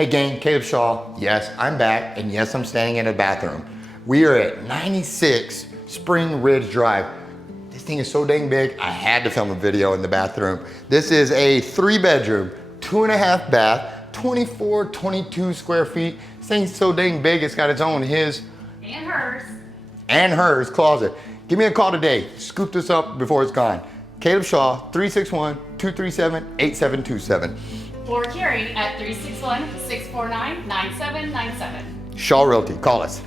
Hey gang, Caleb Shaw. Yes, I'm back, and yes, I'm standing in a bathroom. We are at 96 Spring Ridge Drive. This thing is so dang big, I had to film a video in the bathroom. This is a 3-bedroom, 2.5 bath, 24, 22 square feet. This thing's so dang big, it's got its own his and hers closet. Give me a call today. Scoop this up before it's gone. Caleb Shaw, 361-237-8727. Or Carrie at 361-649-9797. Shaw Realty, call us.